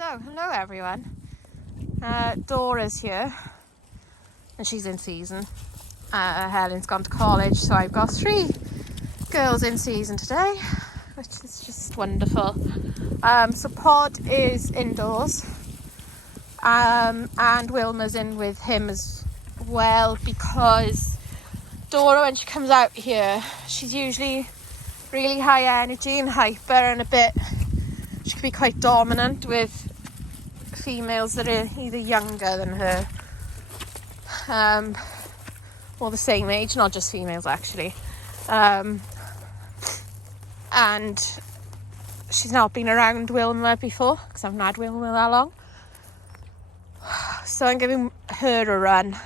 So, hello everyone. Dora's here and she's in season. Helen's gone to college, so I've got 3 girls in season today, which is just wonderful. So Pod is indoors, and Wilma's in with him as well, because Dora, when she comes out here, she's usually really high energy and hyper and she can be quite dominant with females that are either younger than her or the same age, not just females actually, and she's not been around Wilma before because I've not had Wilma that long, so I'm giving her a run, and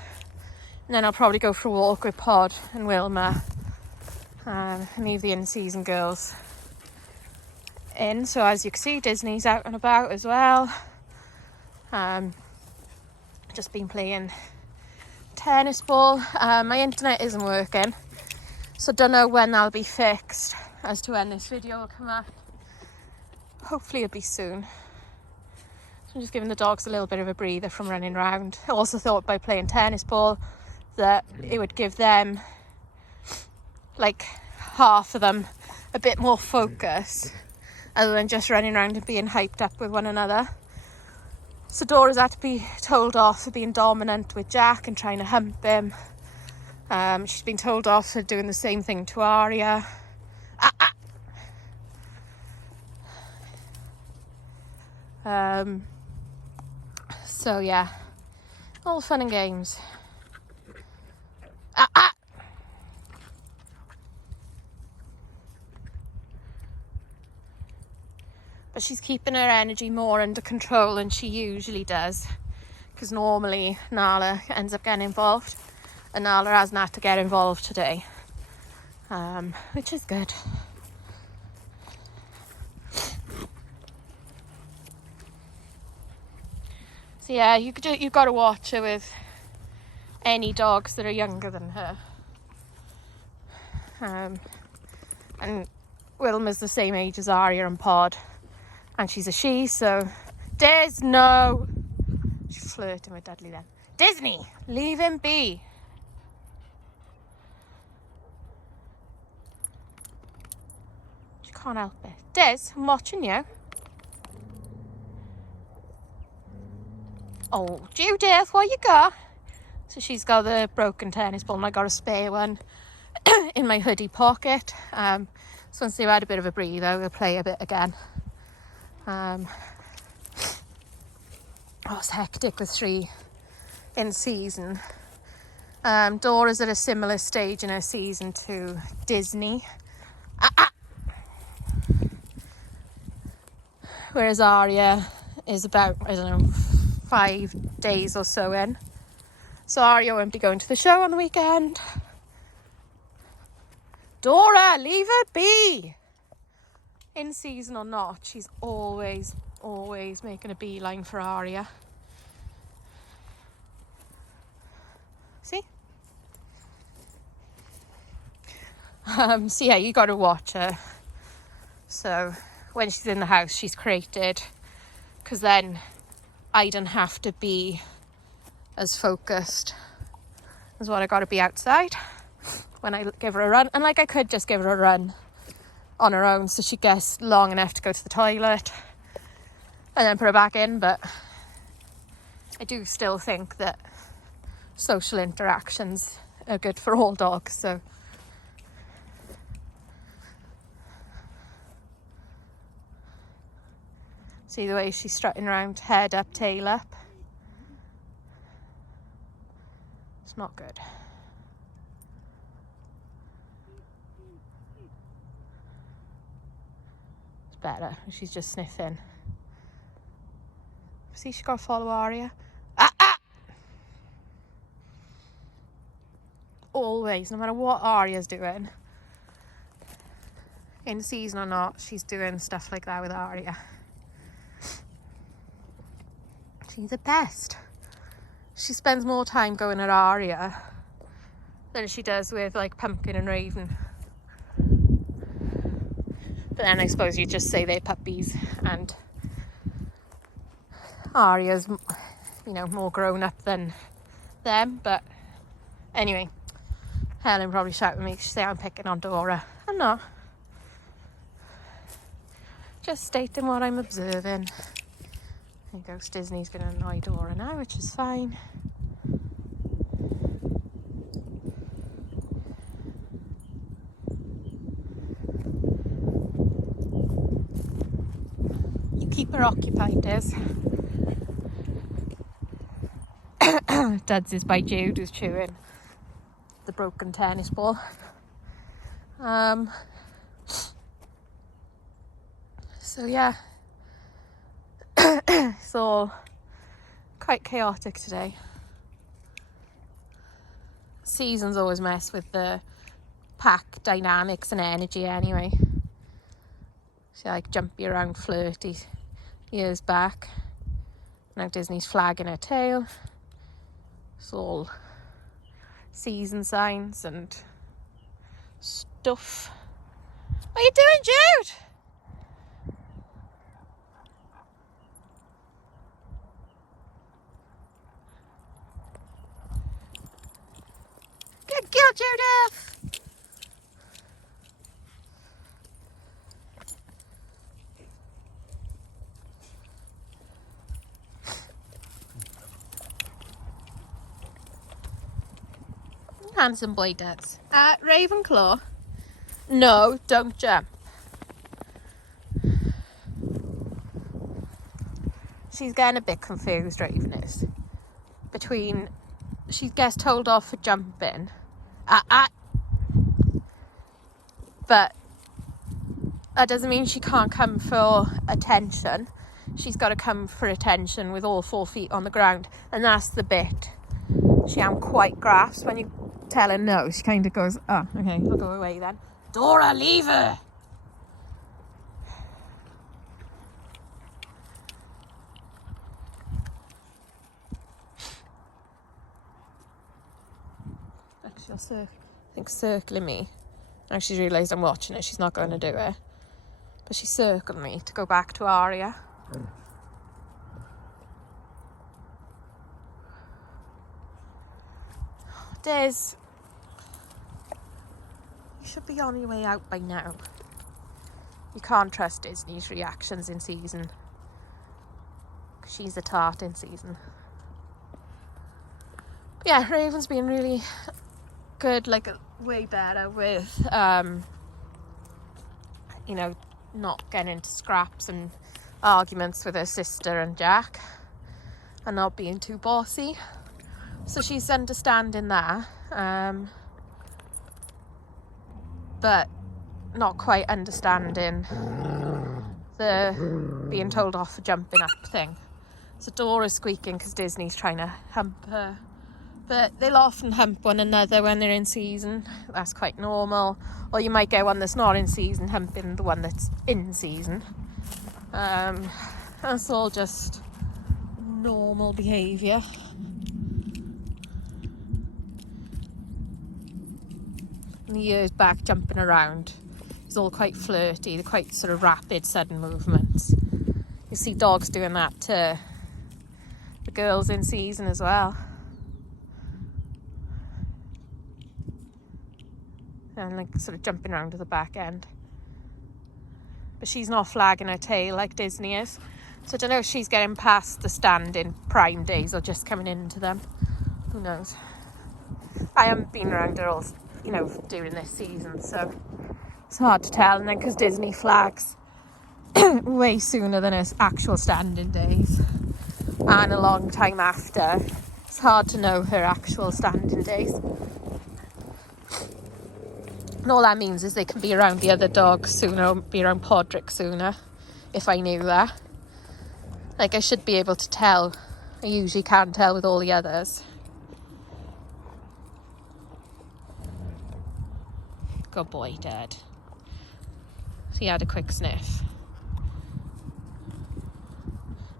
then I'll probably go for a walk with Pod and Wilma, and leave the in-season girls in. So as you can see, Disney's out and about as well. Just been playing tennis ball. My internet isn't working, so don't know when that'll be fixed as to when this video will come up. Hopefully it'll be soon. So I'm just giving the dogs a little bit of a breather from running around. I also thought by playing tennis ball that it would give them, like half of them, a bit more focus other than just running around and being hyped up with one another. So Dora's had to be told off for being dominant with Jack and trying to hump him. She's been told off for doing the same thing to Aria. So yeah, all fun and games. But she's keeping her energy more under control than she usually does, because normally Nala ends up getting involved, and Nala hasn't had to get involved today, which is good. So yeah, you've got to watch her with any dogs that are younger than her. And Wilma's the same age as Aria and Pod, and she's a she, so Des, no. She's flirting with Dudley then. Disney, leave him be. She can't help it. Des, I'm watching you. Oh, Judith, what you got? So she's got the broken tennis ball, and I got a spare one in my hoodie pocket. So once they've had a bit of a breather, we'll play a bit again. It's hectic with 3 in season. Dora's at a similar stage in her season to Disney. Whereas Aria is about, 5 days or so in. So Aria won't be going to the show on the weekend. Dora, leave her be. In season or not, she's always making a beeline for Aria. See? So yeah, you got to watch her. So when she's in the house, she's created, because then I don't have to be as focused as what I got to be outside when I give her a run. And like, I could just give her a run on her own so she gets long enough to go to the toilet and then put her back in, but I do still think that social interactions are good for all dogs. So see the way she's strutting around, head up, tail up. It's not good. It's better. She's just sniffing. See, she got to follow Aria. Always, no matter what Aria's doing, in season or not, she's doing stuff like that with Aria. She's the best. She spends more time going at Aria than she does with like Pumpkin and Raven. But then I suppose you just say they're puppies and Aria's, you know, more grown up than them. But anyway, Helen probably shouted at me. She said I'm picking on Dora. I'm not. Just stating what I'm observing. There goes Disney's going to annoy Dora now, which is fine. You keep her occupied, Des. Dad's is by Jude, who's chewing the broken tennis ball. So yeah, it's all quite chaotic today. Seasons always mess with the pack dynamics and energy anyway. She like jumpy around flirty years back. Now Disney's flagging her tail. It's all season signs and stuff. What are you doing, Jude? Good girl, Judith. Handsome boy, Dads. Ravenclaw. No, don't jump. She's getting a bit confused, Raven is. Between, she gets told off for jumping. But that doesn't mean she can't come for attention. She's got to come for attention with all 4 feet on the ground. And that's the bit she ain't quite grasps. When you tell her no, she kind of goes, oh, okay, I'll go away then. Dora, leave her! She'll I think circling me. Now she's realised I'm watching it, she's not going to do it. But she circled me to go back to Aria. Des, you should be on your way out by now. You can't trust Disney's reactions in season. She's a tart in season. But yeah, Raven's been really good, like way better with, you know, not getting into scraps and arguments with her sister and Jack, and not being too bossy. So she's understanding that, but not quite understanding the being told off for jumping up thing. So Dora's squeaking because Disney's trying to hump her. But they'll often hump one another when they're in season. That's quite normal. Or you might get one that's not in season humping the one that's in season. That's all just normal behaviour. And the years back jumping around is all quite flirty. They're quite sort of rapid, sudden movements. You see dogs doing that to the girls in season as well. And like sort of jumping around to the back end. But she's not flagging her tail like Disney is. So I don't know if she's getting past the stand-in prime days or just coming into them. Who knows? I haven't been around her all, you know, during this season, so it's hard to tell. And then because Disney flags way sooner than her actual stand-in days, and a long time after, it's hard to know her actual stand-in days. And all that means is they can be around the other dogs sooner, or be around Podrick sooner, if I knew that. Like, I should be able to tell. I usually can't tell with all the others. Good boy, Dad. So he had a quick sniff.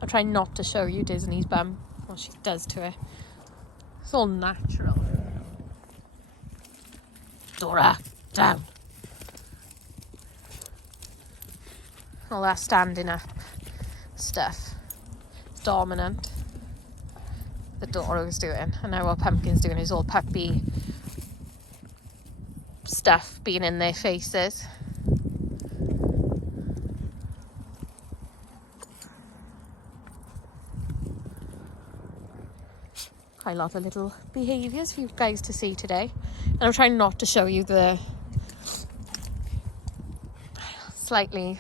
I'm trying not to show you Disney's bum, what she does to her. It's all natural. Dora, down. All that standing up stuff. dominant. The Doro's doing, and now what Pumpkin's doing is all puppy stuff being in their faces. Quite a lot of little behaviours for you guys to see today, and I'm trying not to show you the slightly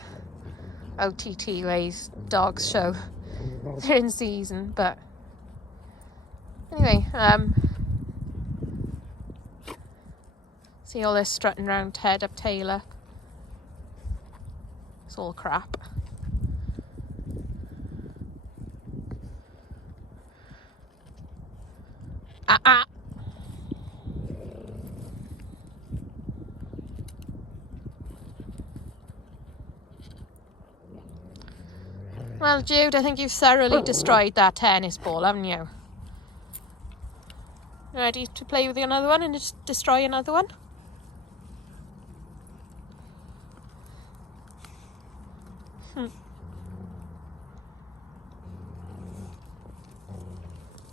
OTT ways dogs show they're in season, but anyway, see all this strutting around, head up, tail up. It's all crap. Well, Jude, I think you've thoroughly destroyed that tennis ball, haven't you? Ready to play with another one and just destroy another one?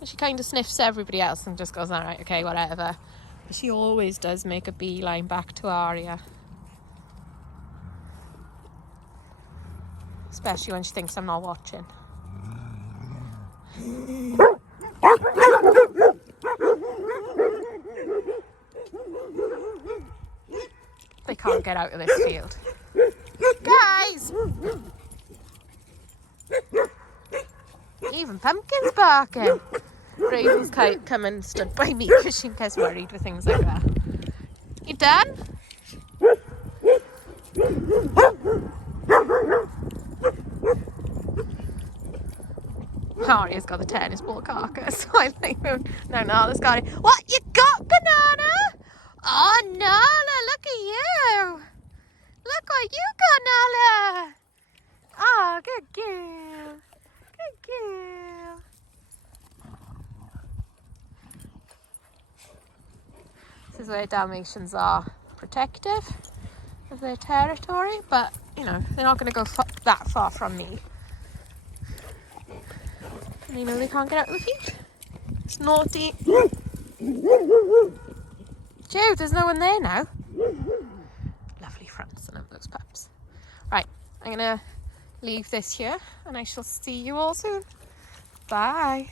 She kind of sniffs everybody else and just goes, all right, okay, whatever. But she always does make a beeline back to Aria. Especially when she thinks I'm not watching. They can't get out of this field. Guys! Even Pumpkin's barking. Raven's come and stood by me because she gets worried with things like that. You done? Aria's got the tennis ball carcass. I think no, Nala's got it. What you got, Banana? Oh, Nala, look at you. Look what you got, Nala. Oh, good girl. Good girl. This is where Dalmatians are protective of their territory, but, you know, they're not going to go that far from me. And you know they can't get out of the feet. It's naughty. Joe, there's no one there now. Lovely fronts on those pups. Right, I'm going to leave this here and I shall see you all soon. Bye.